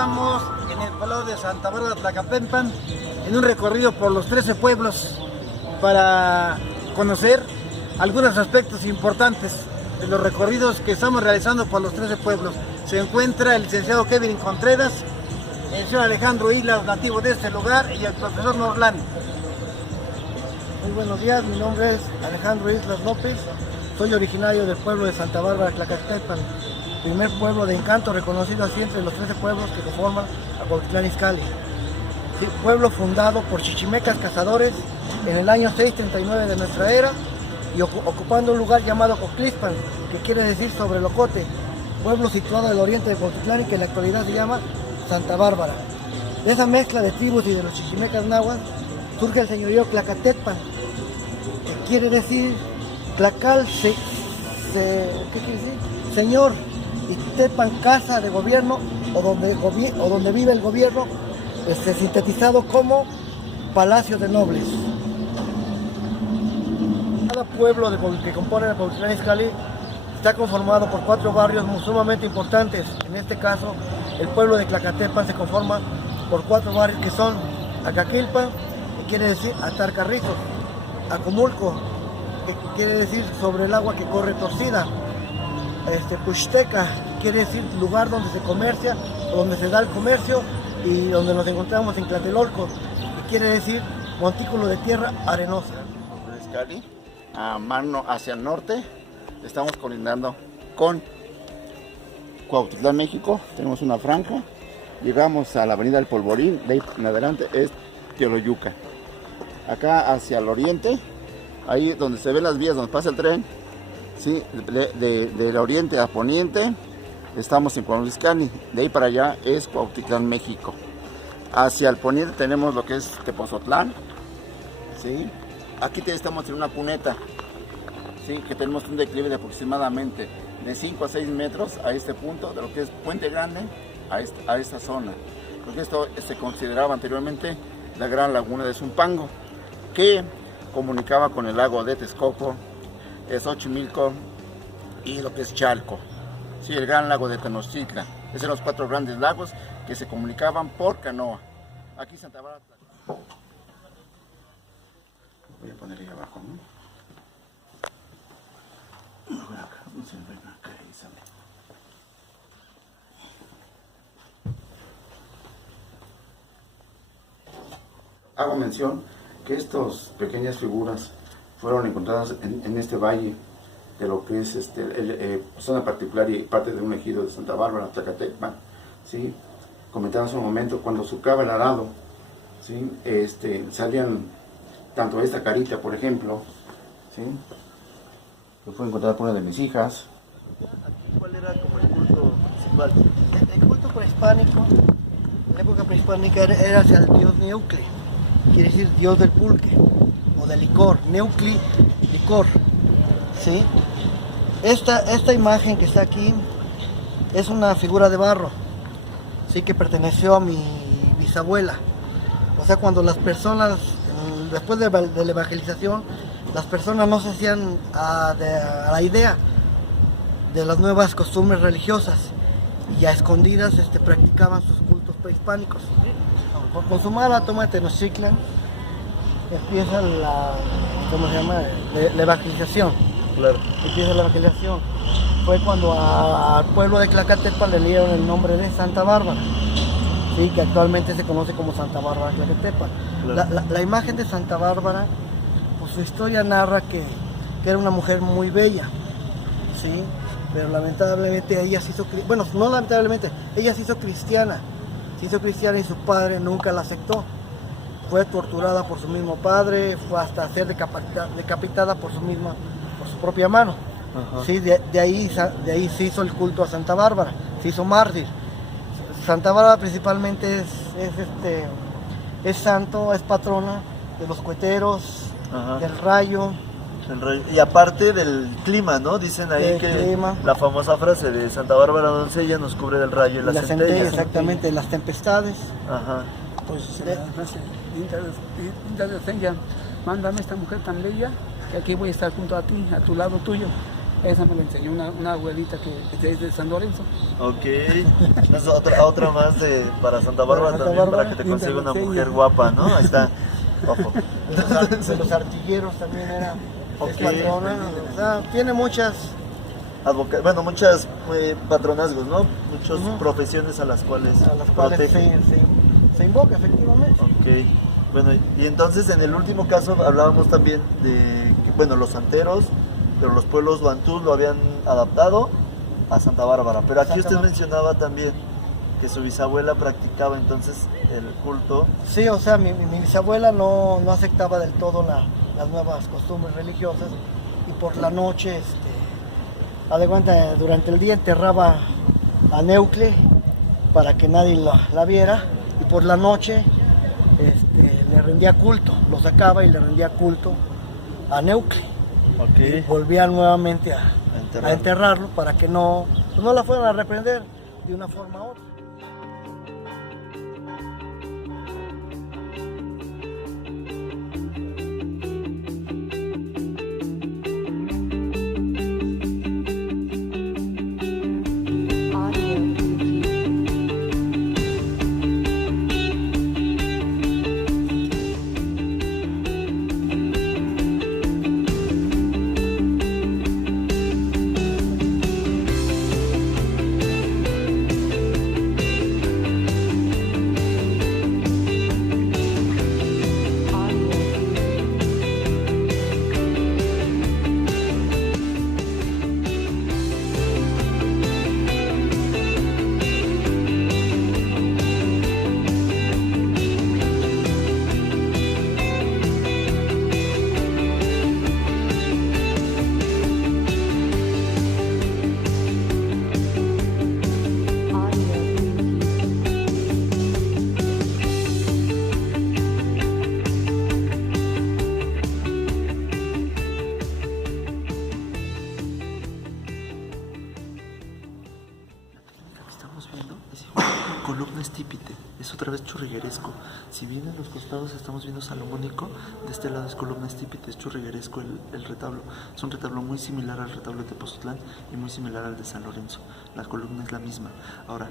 encontramos en el poblado de Santa Bárbara Tlacapepan, en un recorrido por los 13 pueblos para conocer algunos aspectos importantes de los recorridos que estamos realizando por los 13 pueblos. Se encuentra el licenciado Kevin Contreras, el señor Alejandro Islas, nativo de este lugar, y el profesor Norlán. Muy buenos días, mi nombre es Alejandro Islas López, soy originario del pueblo de Santa Bárbara Tlacatepan, primer pueblo de encanto reconocido así entre los 13 pueblos que conforman a Cuautitlán Izcalli. Sí, pueblo fundado por chichimecas cazadores en el año 639 de nuestra era y ocupando un lugar llamado Coclispan, que quiere decir sobre el Ocote, pueblo situado al oriente de Cuautitlán y que en la actualidad se llama Santa Bárbara. De esa mezcla de tribus y de los chichimecas nahuas surge el señorío Tlacatepan, que quiere decir Tlacal, ¿qué quiere decir? Señor, y Tepan, casa de gobierno o donde vive el gobierno, sintetizado como Palacio de Nobles. Cada pueblo que compone el Cuautitlán Izcalli está conformado por 4 barrios sumamente importantes. En este caso, el pueblo de Tlacatepan se conforma por 4 barrios que son Acaquilpa, que quiere decir atar carrizos, Acumulco, que quiere decir sobre el agua que corre torcida, Puxteca, quiere decir lugar donde se comercia, donde se da el comercio, y donde nos encontramos en Tlatelolco, que quiere decir montículo de tierra arenosa. Izcalli, a mano hacia el norte, estamos colindando con Cuautitlán, México. Tenemos una franja, llegamos a la avenida del Polvorín, de ahí en adelante es Teoloyuca. Acá hacia el oriente, ahí donde se ven las vías donde pasa el tren, ¿sí? Del oriente a poniente estamos en Cuautitlán Izcalli, de ahí para allá es Cuautitlán, México. Hacia el poniente tenemos lo que es Tepozotlán, ¿sí? Aquí estamos en una cuneta, ¿sí? Que tenemos un declive de aproximadamente de 5 a 6 metros a este punto, de lo que es Puente Grande a esta zona, porque esto se consideraba anteriormente la gran laguna de Zumpango, que comunicaba con el lago de Texcoco, Xochimilco y lo que es Chalco, sí, el gran lago de Tenochtitlan. Esos eran los 4 grandes lagos que se comunicaban por canoa. Aquí Santa Bárbara. Voy a poner ahí abajo, ¿no? Hago mención que estas pequeñas figuras fueron encontradas en este valle de lo que es zona particular y parte de un ejido de Santa Bárbara, Tlacatepan, ¿sí? Comentaba hace un momento, cuando surcaba el arado, ¿sí? Salían tanto esta carita, por ejemplo, ¿sí? Que fue encontrada por una de mis hijas. ¿Cuál era como el culto principal? El culto prehispánico, en la época prehispánica, era hacia el dios Neucle, quiere decir dios del pulque o del licor, Neucli, licor, ¿sí? Esta imagen que está aquí es una figura de barro, ¿sí? Que perteneció a mi bisabuela. O sea, cuando las personas, después de la evangelización, las personas no se hacían a la idea de las nuevas costumbres religiosas y a escondidas practicaban sus cultos prehispánicos. Por consumar la toma de Tenochtitlan empieza la evangelización. Claro. Empieza la evangelización. Fue cuando al pueblo de Tlacatepan le dieron el nombre de Santa Bárbara, ¿sí? Que actualmente se conoce como Santa Bárbara Tlacatepan. Claro. La imagen de Santa Bárbara, pues su historia narra que era una mujer muy bella, ¿sí? Pero lamentablemente ella se hizo, bueno, no lamentablemente, ella se hizo cristiana y su padre nunca la aceptó. Fue torturada por su mismo padre, fue hasta ser decapitada por su propia mano. Sí, de ahí se hizo el culto a Santa Bárbara, se hizo mártir. Santa Bárbara principalmente es santo, es patrona de los cueteros, del rayo. Y aparte del clima, ¿no? Dicen ahí que clima. La famosa frase de Santa Bárbara doncella nos cubre del rayo y la centella. Exactamente, las tempestades. Ajá. Pues la frase, doncella, mándame esta mujer tan bella, que aquí voy a estar junto a ti, a tu lado tuyo. Esa me la enseñó una abuelita que es de San Lorenzo. Ok. Es otra más para Santa Bárbara Santa también, Bárbara, para que te consiga una sí. mujer guapa, ¿no? Ahí está. Ojo. De los artilleros también era Ok. patrona. O sea, tiene muchas. Bueno, muchas patronazgos, ¿no? Muchas Ujú. profesiones a las cuales Se se invoca efectivamente. Ok, bueno, y entonces en el último caso hablábamos también de que, bueno, los santeros, pero los pueblos bantús lo habían adaptado a Santa Bárbara. Pero aquí Santa usted Bárbara. mencionaba también que su bisabuela practicaba entonces el culto. Sí, o sea, mi bisabuela no aceptaba del todo las nuevas costumbres religiosas y por la noche, haz de cuenta, durante el día enterraba a Neucle para que nadie la viera y por la noche le rendía culto, lo sacaba y le rendía culto a Neucle. Y volvía nuevamente a enterrarlo para que no la fueran a reprender de una forma u otra. Estamos viendo es igual, columna estípite, es otra vez churrigueresco. Si bien en los costados estamos viendo salomónico, de este lado es columna estípite, es churrigueresco el retablo. Es un retablo muy similar al retablo de Tepoztlán y muy similar al de San Lorenzo. La columna es la misma. Ahora,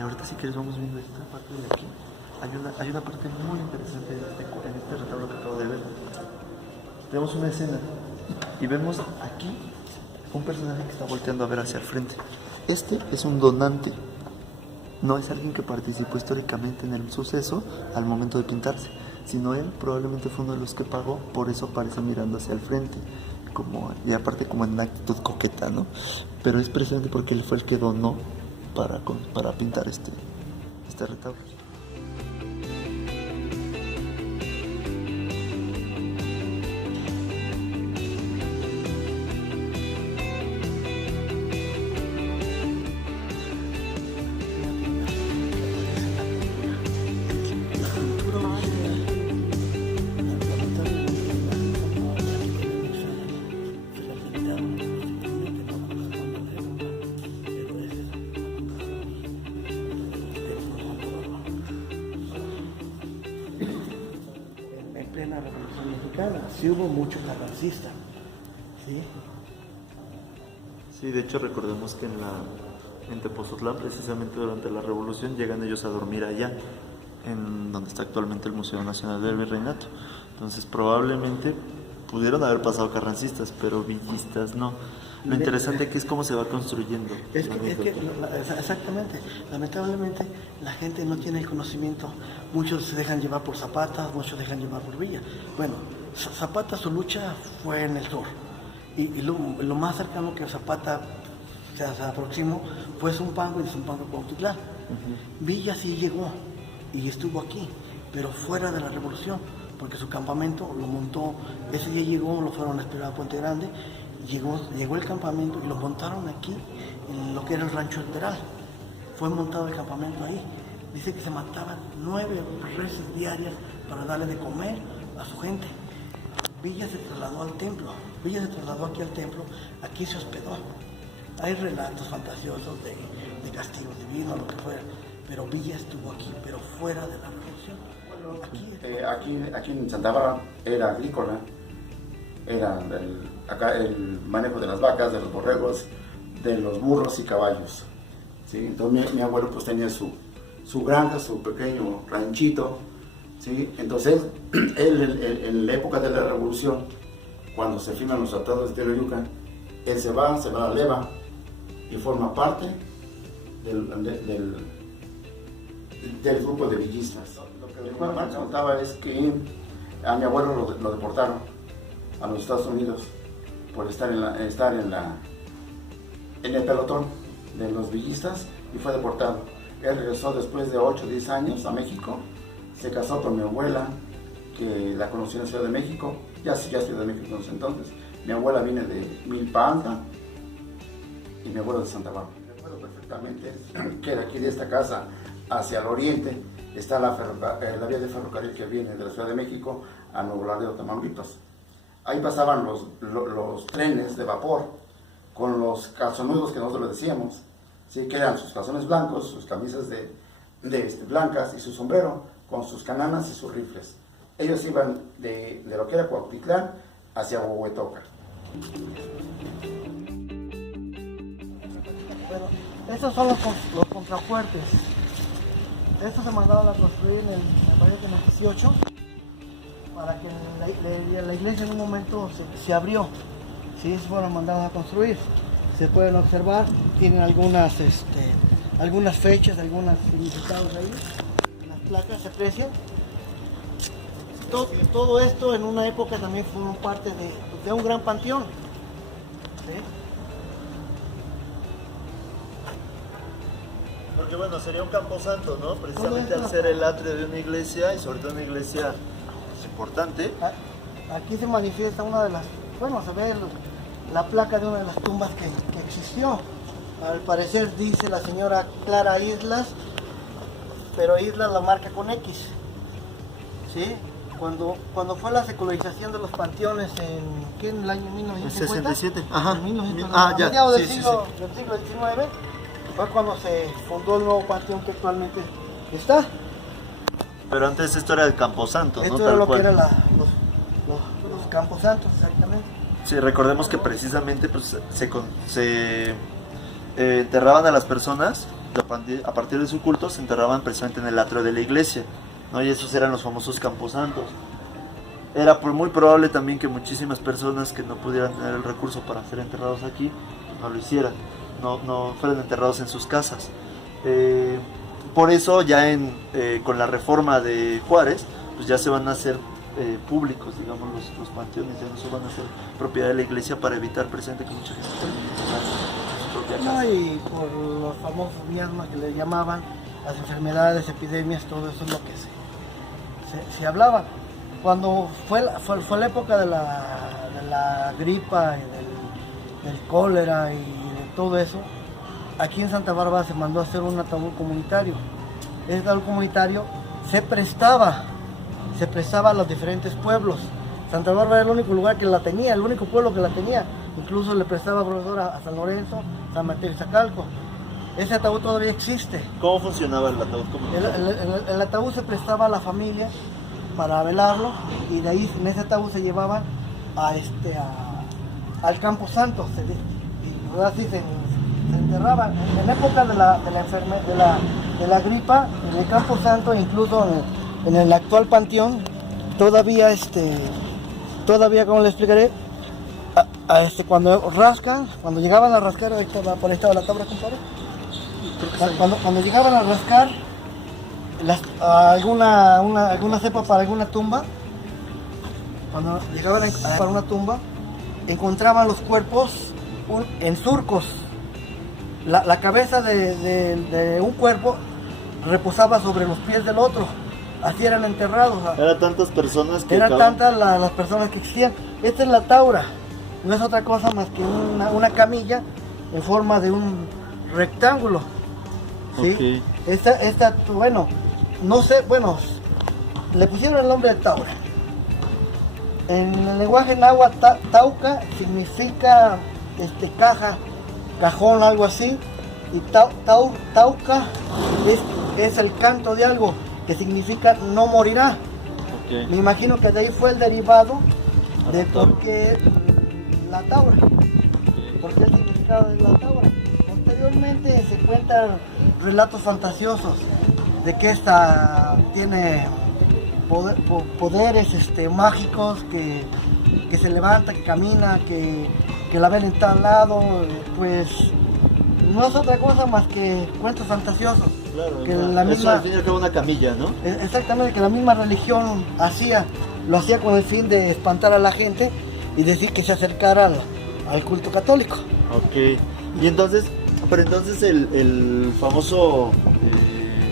ahorita si quieres vamos viendo esta parte de aquí. Hay una parte muy interesante en este retablo que acabo de ver. Tenemos una escena y vemos aquí un personaje que está volteando a ver hacia el frente. Este es un donante, no es alguien que participó históricamente en el suceso al momento de pintarse, sino él probablemente fue uno de los que pagó, por eso aparece mirando hacia el frente, y aparte como en una actitud coqueta, ¿no? Pero es precisamente porque él fue el que donó para pintar este retablo. En la Revolución Mexicana, sí hubo mucho carrancista, ¿sí? Sí, de hecho recordemos que en Tepoztlán, precisamente durante la Revolución, llegan ellos a dormir allá, en donde está actualmente el Museo Nacional del Virreinato. Entonces probablemente pudieron haber pasado carrancistas, pero villistas no. Lo interesante aquí es cómo se va construyendo. Exactamente, lamentablemente la gente no tiene el conocimiento, muchos se dejan llevar por Zapata, muchos se dejan llevar por Villa. Bueno, Zapata su lucha fue en el sur y lo más cercano que Zapata se aproximó fue Zumpango y de Zumpango a Cuautitlán. Villa sí llegó y estuvo aquí, pero fuera de la revolución, porque su campamento lo montó, ese día llegó, lo fueron a esperar a Puente Grande. Llegó el campamento y lo montaron aquí, en lo que era el rancho del Peral. Fue montado el campamento ahí. Dice que se mataban 9 reses diarias para darle de comer a su gente. Villa se trasladó al templo. Villa se trasladó aquí al templo, aquí se hospedó. Hay relatos fantasiosos de castigos divinos, lo que fuera, pero Villa estuvo aquí, pero fuera de la revolución. Aquí en Santa Bárbara era agrícola, acá el manejo de las vacas, de los borregos, de los burros y caballos. ¿Sí? Entonces mi abuelo pues tenía su granja, su pequeño ranchito. ¿Sí? Entonces él en la época de la revolución, cuando se firman los tratados de Teoloyucan, él se va a la leva y forma parte del grupo de villistas. Lo que mi papá nos contaba es que a mi abuelo lo deportaron a los Estados Unidos por estar en el pelotón de los villistas y fue deportado. Él regresó después de 8 o 10 años a México, se casó con mi abuela, que la conocí en la Ciudad de México, ya Ciudad de México en ese entonces. Mi abuela viene de Milpa Alta y mi abuelo de Santa Bárbara. Recuerdo perfectamente que de aquí de esta casa hacia el oriente está la vía de ferrocarril que viene de la Ciudad de México a Nuevo Laredo, Tamaulipas. Ahí pasaban los trenes de vapor con los calzonudos que nosotros le decíamos, ¿sí? Que eran sus calzones blancos, sus camisas blancas y su sombrero con sus cananas y sus rifles. Ellos iban de lo que era Cuautitlán hacia Huehuetoca. Bueno, estos son los contrafuertes. Estos se mandaron a construir en el 18 para que la iglesia en un momento se abrió. Sí, se fueron mandados a construir. Se pueden observar, tienen algunas fechas, algunos significados ahí. Las placas se aprecian. Todo esto en una época también formó parte de un gran panteón. ¿Sí? Porque bueno, sería un camposanto, ¿no? Precisamente al ser el atrio de una iglesia y sobre todo una iglesia importante. Aquí se manifiesta se ve la placa de una de las tumbas que existió. Al parecer dice la señora Clara Islas, pero Islas la marca con X. ¿Sí? Cuando fue la secularización de los panteones en el año 1950, 67, ajá. Ya. Mediados del siglo XIX, fue cuando se fundó el nuevo panteón que actualmente está. Pero antes esto era el camposanto, esto ¿no? era Tal lo cual. que eran los camposantos, exactamente. Sí, recordemos que precisamente pues, se enterraban a las personas, a partir de su culto, se enterraban precisamente en el atrio de la iglesia, ¿no? Y esos eran los famosos camposantos. Era muy probable también que muchísimas personas que no pudieran tener el recurso para ser enterrados aquí, no lo hicieran, no fueran enterrados en sus casas. Por eso ya con la reforma de Juárez, pues ya se van a hacer públicos, digamos, los panteones, ya no se van a hacer propiedad de la iglesia para evitar presente que mucha gente puede enterrar en su propia casa. Y por los famosos miasmas que le llamaban, las enfermedades, epidemias, todo eso es lo que se hablaba. Cuando fue la época de la gripa y del cólera y de todo eso, aquí en Santa Bárbara se mandó a hacer un ataúd comunitario. Ese ataúd comunitario se prestaba a los diferentes pueblos. Santa Bárbara era el único lugar que la tenía, el único pueblo que la tenía. Incluso le prestaba profesor a San Lorenzo, San Mateo y Zacalco. Ese ataúd todavía existe. ¿Cómo funcionaba el ataúd comunitario? El ataúd se prestaba a la familia para velarlo y de ahí en ese ataúd se llevaban al Campo Santo. Así se enterraban. En la época de la gripa, en el Campo Santo, incluso en el actual panteón, todavía, ¿cómo le explicaré? Cuando llegaban a rascar, por ahí estaba la tabla, compadre. Cuando llegaban a rascar alguna cepa para alguna tumba, cuando llegaban para una tumba, encontraban los cuerpos en surcos. La cabeza de un cuerpo reposaba sobre los pies del otro. Así eran enterrados. Eran tantas personas que eran tantas las personas que existían. Esta es la taura. No es otra cosa más que una camilla en forma de un rectángulo. ¿Sí? Okay. Esta, bueno, no sé, le pusieron el nombre de taura. En el lenguaje náhuatl, tauca significa caja, cajón, algo así. Y tauca es el canto de algo, que significa no morirá. Okay. Me imagino que de ahí fue el derivado de por qué la taura, porque es el significado de la taura. Posteriormente se cuentan relatos fantasiosos de que esta tiene poderes mágicos, que se levanta, que camina, que la ven en tal lado, pues no es otra cosa más que cuentos fantasiosos. Claro, que no, la eso misma, al fin y al cabo una camilla, ¿no? exactamente, que la misma religión lo hacía con el fin de espantar a la gente y decir que se acercara al culto católico. Ok, y entonces, pero entonces el famoso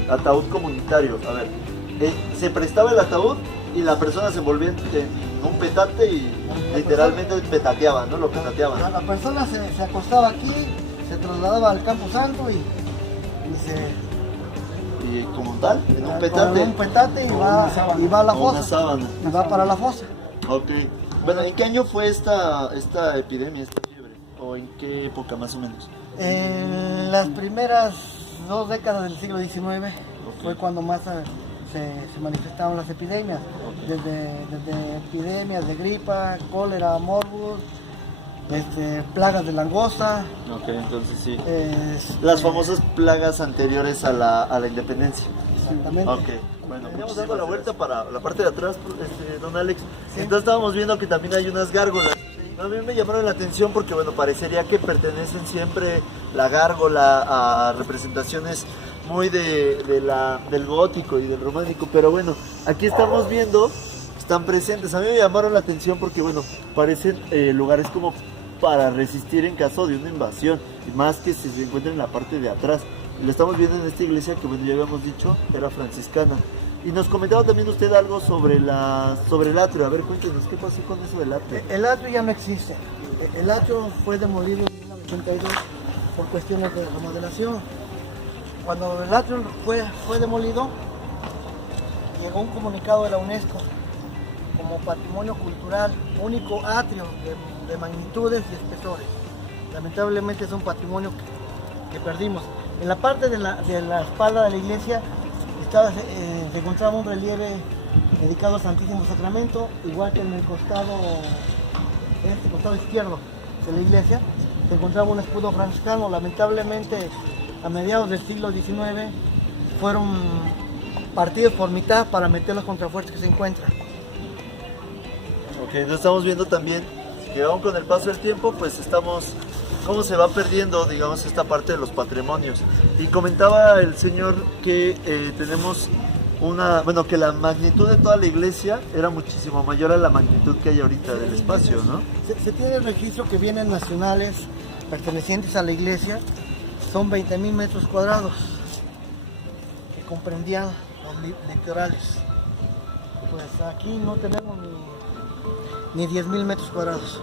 ataúd comunitario, a ver, se prestaba el ataúd y la persona se envolvía en un petate y literalmente petateaban, ¿no? Lo petateaban. La persona se acostaba aquí, se trasladaba al Campo Santo y Y como tal, en un con petate. un petate y va a la O una fosa. sábana. Y va para la fosa. Ok. Bueno, ¿en qué año fue esta epidemia, esta fiebre? ¿O en qué época más o menos? En las primeras 2 décadas del siglo XIX fue cuando más se manifestaron las epidemias. Desde epidemias de gripa, cólera, morbus, plagas de langosta. Ok, entonces sí. Las famosas plagas anteriores a la independencia. Exactamente. Ok, bueno, vamos dando la vuelta para la parte de atrás, don Alex. Sí. Entonces estábamos viendo que también hay unas gárgolas. A mí me llamaron la atención porque, bueno, parecería que pertenecen siempre la gárgola a representaciones muy del gótico y del románico, pero bueno, aquí estamos viendo, están presentes. A mí me llamaron la atención porque, bueno, parecen lugares como para resistir en caso de una invasión, y más que si se encuentran en la parte de atrás. Y lo estamos viendo en esta iglesia que, bueno, ya habíamos dicho, era franciscana. Y nos comentaba también usted algo sobre el atrio. A ver, cuéntenos, ¿qué pasó con eso del atrio? El atrio ya no existe. El atrio fue demolido en 1982 por cuestiones de remodelación. Cuando el atrio fue demolido, llegó un comunicado de la UNESCO como patrimonio cultural, único atrio de magnitudes y espesores. Lamentablemente es un patrimonio que perdimos. En la parte de la espalda de la iglesia se encontraba un relieve dedicado al Santísimo Sacramento, igual que en el costado izquierdo de la iglesia se encontraba un escudo franciscano. Lamentablemente, a mediados del siglo XIX fueron partidos por mitad para meter los contrafuertes que se encuentran. Ok, entonces estamos viendo también que aún con el paso del tiempo, pues cómo se va perdiendo, digamos, esta parte de los patrimonios. Y comentaba el señor que tenemos que la magnitud de toda la iglesia era muchísimo mayor a la magnitud que hay ahorita del espacio, ¿no? Se tiene el registro que bienes nacionales pertenecientes a la iglesia son 20.000 metros cuadrados, que comprendían los litorales. Pues aquí no tenemos ni 10.000 metros cuadrados.